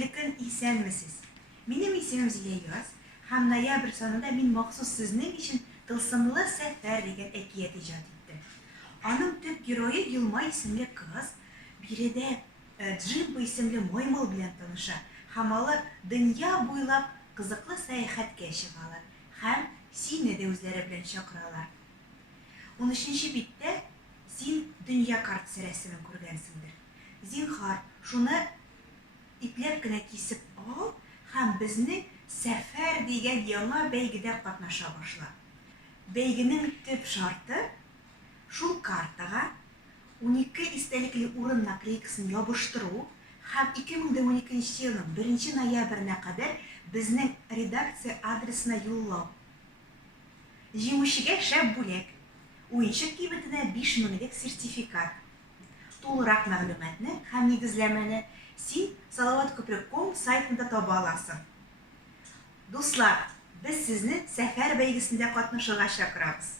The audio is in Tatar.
Хәерле көн, исәнмесез? Минем исемем Зиләйгаз һәм ноябрь санында мин махсус сезнең өчен Тылсымлы сәфәр дигән әкият иҗат иттем. Аның төп герое Йылма исемле кыз, биредә Джимбо исемле маймыл белән таныша һәм алар дөнья буйлап кызыклы сәяхәткә чыгалар һәм сине дә үзләре белән чакыралар. 13нче биттә син дөнья картасы рәсемен күргәнсеңдер. Зинһар, шуны ипләп кенә кисеп ал һәм безнең сәфәр дигән яңа бәйгедә катнаша башла. Бәйгенең төп шарты шул картага 12 истәлекле урын наклейкасын ябыштыру һәм 2012 елның 1 ноябренә кадәр безнең редакция адресына юллау. Җиңүчегә шәп бүләк, уенчык кибетенә 5000 сертификат. Тулырак мәгълүматны һәм нигезләмәне син salavatko'prik.com сайтында таба аласың. Дуслар, без сезне сәфәр бәйгесендә катнашырга чакырабыз.